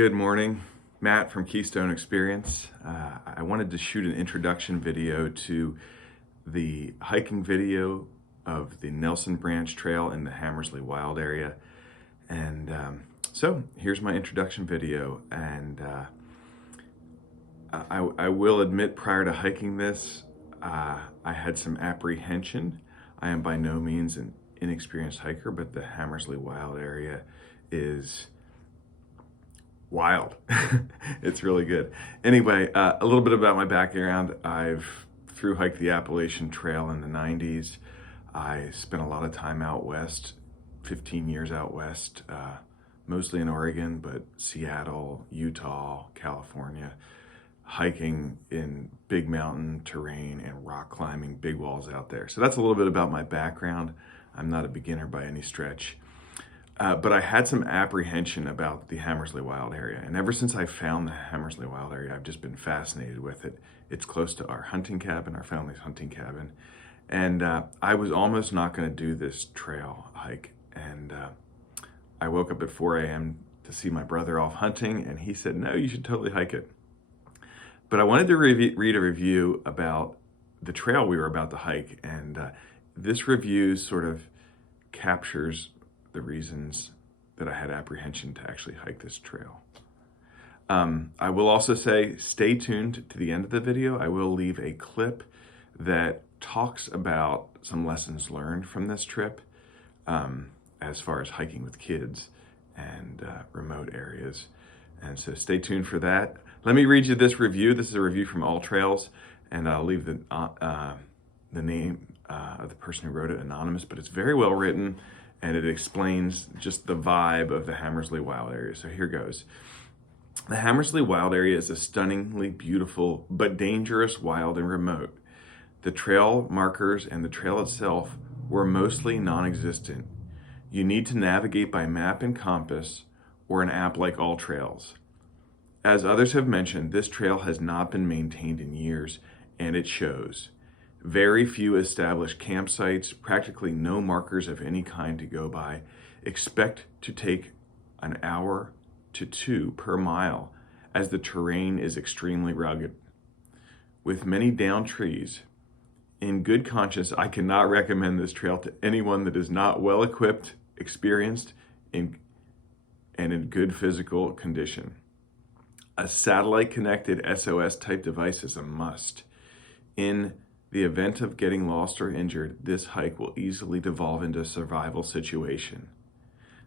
Good morning, Matt from Keystone Experience. I wanted to shoot an introduction video to the hiking video of the Nelson Branch Trail in the Hammersley Wild Area. And so here's my introduction video. And I will admit, prior to hiking this, I had some apprehension. I am by no means an inexperienced hiker, but the Hammersley Wild Area is wild. It's really good. Anyway, a little bit about my background. I've thru hiked the Appalachian Trail in the 90s. I spent a lot of time out west, 15 years out west, mostly in Oregon, but Seattle, Utah, California, hiking in big mountain terrain and rock climbing big walls out there. So that's a little bit about my background. I'm not a beginner by any stretch. But I had some apprehension about the Hammersley Wild Area. And ever since I found the Hammersley Wild Area, I've just been fascinated with it. It's close to our hunting cabin, our family's hunting cabin. And I was almost not going to do this trail hike. And I woke up at 4 a.m. to see my brother off hunting, and he said, no, you should totally hike it. But I wanted to read a review about the trail we were about to hike. And this review sort of captures the reasons that I had apprehension to actually hike this trail. I will also say, stay tuned to the end of the video. I will leave a clip that talks about some lessons learned from this trip as far as hiking with kids and remote areas. And so stay tuned for that. Let me read you this review. This is a review from All Trails, and I'll leave the name of the person who wrote it anonymous, but it's very well written, and it explains just the vibe of the Hammersley Wild Area. So here goes. The Hammersley Wild Area is a stunningly beautiful but dangerous, wild, and remote. The trail markers and the trail itself were mostly non-existent. You need to navigate by map and compass or an app like All Trails. As others have mentioned, this trail has not been maintained in years, and it shows. Very few established campsites, practically no markers of any kind to go by. Expect to take an hour to 2 per mile, as the terrain is extremely rugged. With many downed trees, in good conscience, I cannot recommend this trail to anyone that is not well equipped, experienced, and in good physical condition. A satellite-connected SOS type device is a must. In the event of getting lost or injured, this hike will easily devolve into a survival situation.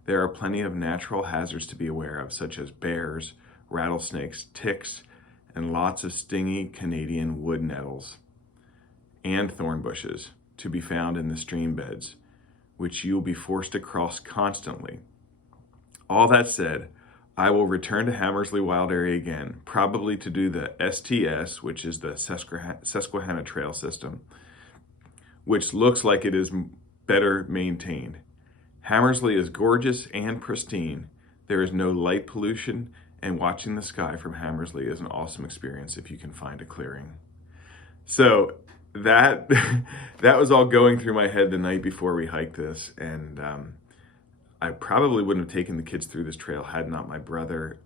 There are plenty of natural hazards to be aware of, such as bears, rattlesnakes, ticks, and lots of stingy Canadian wood nettles and thorn bushes to be found in the stream beds, which you will be forced to cross constantly. All that said, I will return to Hammersley Wild Area again, probably to do the STS, which is the Susquehanna Trail System, which looks like it is better maintained. Hammersley is gorgeous and pristine. There is no light pollution, and watching the sky from Hammersley is an awesome experience if you can find a clearing. So that was all going through my head the night before we hiked this, and I probably wouldn't have taken the kids through this trail had not my brother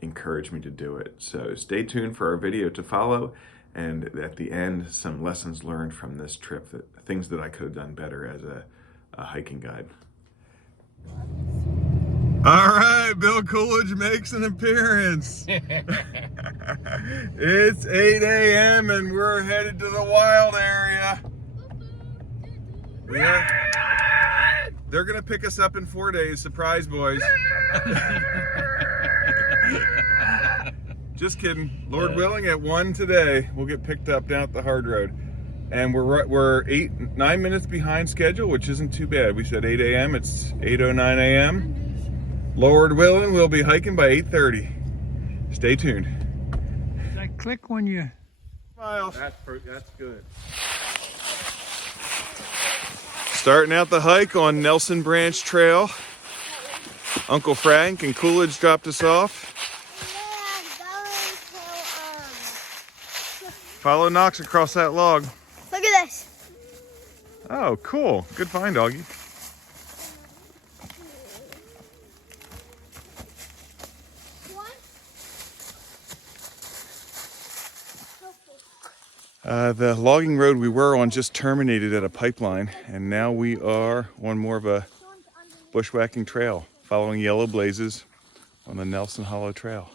encouraged me to do it. So stay tuned for our video to follow, and at the end, some lessons learned from this trip, things that I could have done better as a hiking guide. All right, Bill Coolidge makes an appearance. It's 8 a.m. and we're headed to the wild area. They're gonna pick us up in 4 days. Surprise, boys. Just kidding. Lord willing, at 1 today, we'll get picked up down at the hard road. And we're 9 minutes behind schedule, which isn't too bad. We said 8 a.m. It's 8:09 a.m. Lord willing, we'll be hiking by 8:30. Stay tuned. Does that click when you... Miles. That's good. Starting out the hike on Nelson Branch Trail. Uncle Frank and Coolidge dropped us off. Follow Knox across that log. Look at this. Oh, cool. Good find, doggy. The logging road we were on just terminated at a pipeline, and now we are on more of a bushwhacking trail, following yellow blazes on the Nelson Hollow Trail.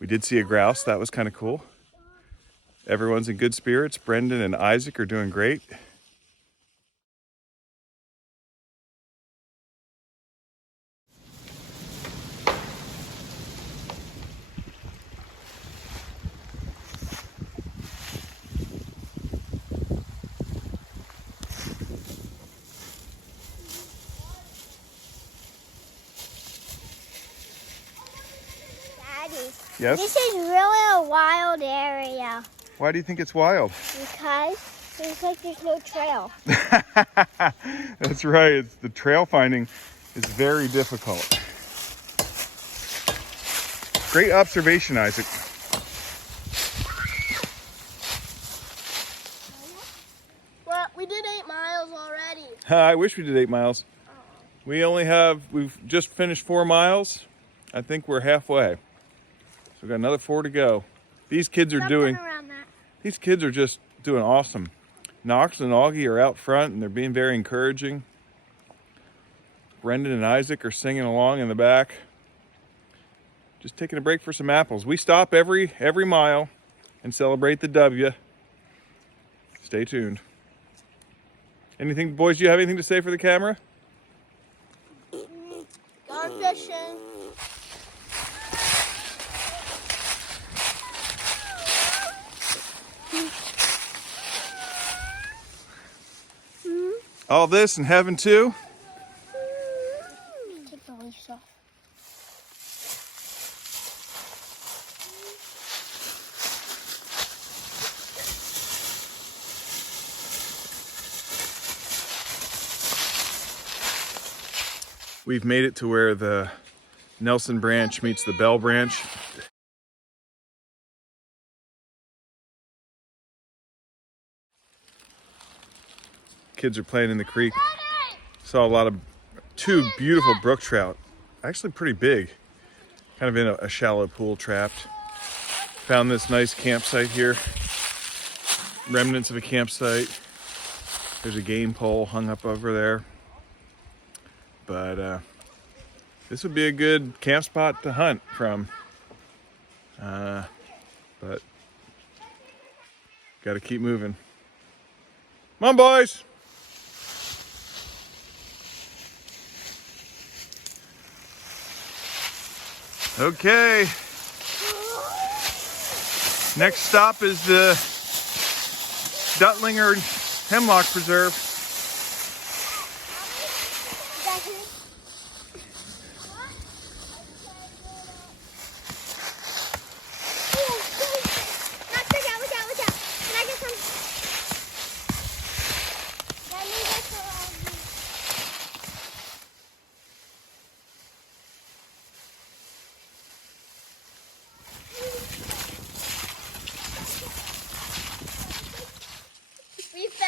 We did see a grouse. That was kind of cool. Everyone's in good spirits. Brendan and Isaac are doing great. Yes? This is really a wild area. Why do you think it's wild? Because there's no trail. That's right. The trail finding is very difficult. Great observation, Isaac. Well, we did 8 miles already. I wish we did 8 miles. We've just finished 4 miles. I think we're halfway. So we've got another 4 to go. These kids are just doing awesome. Knox and Augie are out front and they're being very encouraging. Brendan and Isaac are singing along in the back. Just taking a break for some apples. We stop every mile and celebrate the W. Stay tuned. Anything, boys, do you have anything to say for the camera? Gone fishing. All this and heaven too? Take the leash off. We've made it to where the Nelson branch meets the Bell branch. Kids are playing in the creek. Saw two beautiful brook trout, actually pretty big, kind of in a shallow pool trapped. Found this nice campsite here, remnants of a campsite. There's a game pole hung up over there. But this would be a good camp spot to hunt from. But got to keep moving. Come on, boys. Okay. Next stop is the Duttlinger Hemlock Preserve.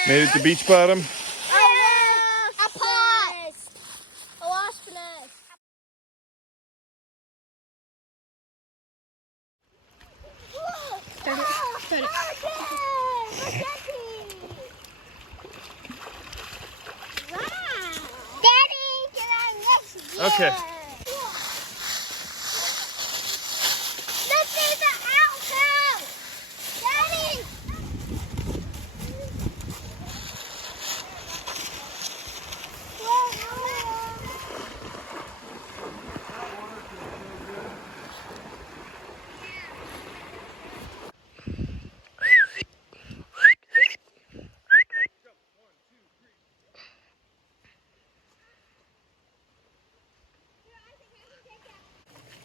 Made it to beach bottom. A pot. A wasp nest. Start it. Daddy, can I miss you? Okay. This is the outhouse. Daddy.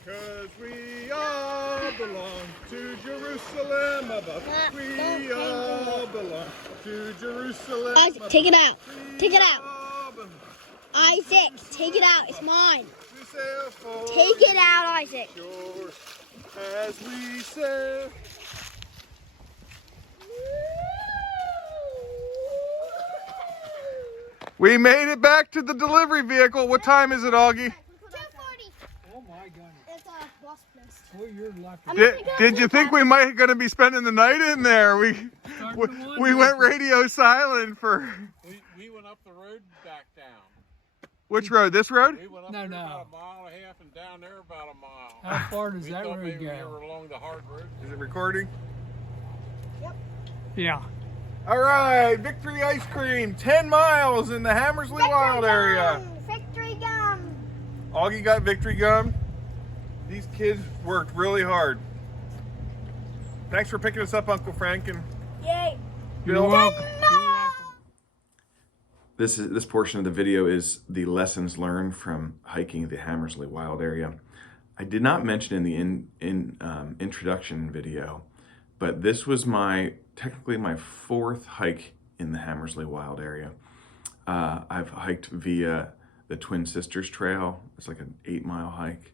Cause we all belong to Jerusalem above. We all belong to Jerusalem. Isaac, take it out. Take it out. Isaac, take it out. It's mine. Take it out, Isaac. As we say. We made it back to the delivery vehicle. What time is it, Augie? 2:40. Oh my goodness. It's wasp nest. Boy, you're lucky. Did you think we might gonna be spending the night in there? We went radio silent for. We went up the road and back down. Which road? This road? We went up there about a mile and a half and down there about a mile. How far does that thought road maybe go? we were along the hard road. Is it recording? Yep. Yeah. All right, Victory Ice Cream, 10 miles in the Hammersley Wild Area. Victory gum. Augie got Victory Gum. These kids worked really hard. Thanks for picking us up, Uncle Frank and Yay. You're welcome. This portion of the video is the lessons learned from hiking the Hammersley Wild Area. I did not mention in the introduction video, but this was technically my 4th hike in the Hammersley Wild Area. I've hiked via the Twin Sisters Trail. It's like an 8-mile hike.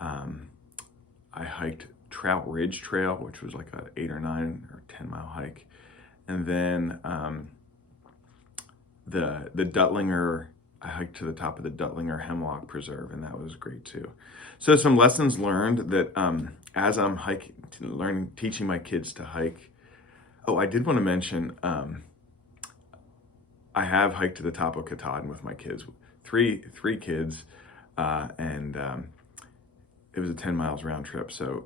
I hiked Trout Ridge Trail, which was like a 8 or 9 or 10-mile hike. And then the Duttlinger, I hiked to the top of the Duttlinger Hemlock Preserve, and that was great too. So some lessons learned that as I'm hiking, teaching my kids to hike. Oh, I did want to mention, I have hiked to the top of Katahdin with my kids, three kids, and it was a 10 miles round trip. So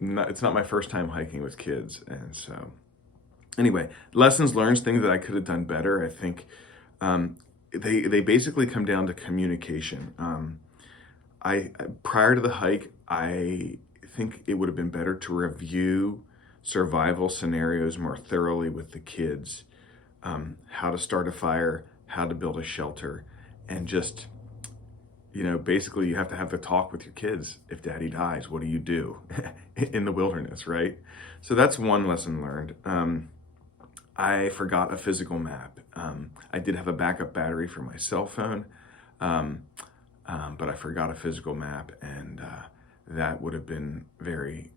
it's not my first time hiking with kids, and so. Anyway, lessons learned, things that I could have done better. I think they basically come down to communication. Prior to the hike, I think it would have been better to review survival scenarios more thoroughly with the kids. How to start a fire, how to build a shelter, and just, basically you have to have the talk with your kids. If daddy dies, what do you do in the wilderness, right? So that's one lesson learned. I forgot a physical map. I did have a backup battery for my cell phone, but I forgot a physical map, and that would have been very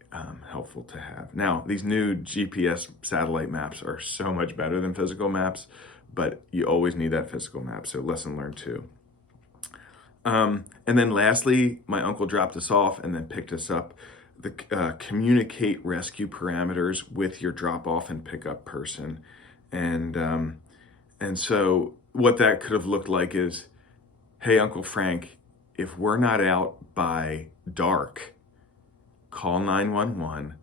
helpful to have. Now, these new GPS satellite maps are so much better than physical maps, but you always need that physical map, so lesson learned too. And then lastly, my uncle dropped us off and then picked us up. Communicate rescue parameters with your drop-off and pickup person. And so what that could have looked like is, hey, Uncle Frank, if we're not out by dark, call 911,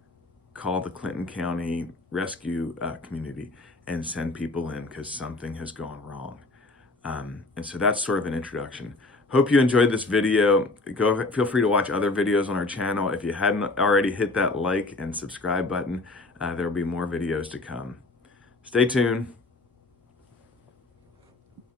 call the Clinton County Rescue Community, and send people in because something has gone wrong. And so that's sort of an introduction. Hope you enjoyed this video. Feel free to watch other videos on our channel. If you hadn't already, hit that like and subscribe button. There will be more videos to come. Stay tuned.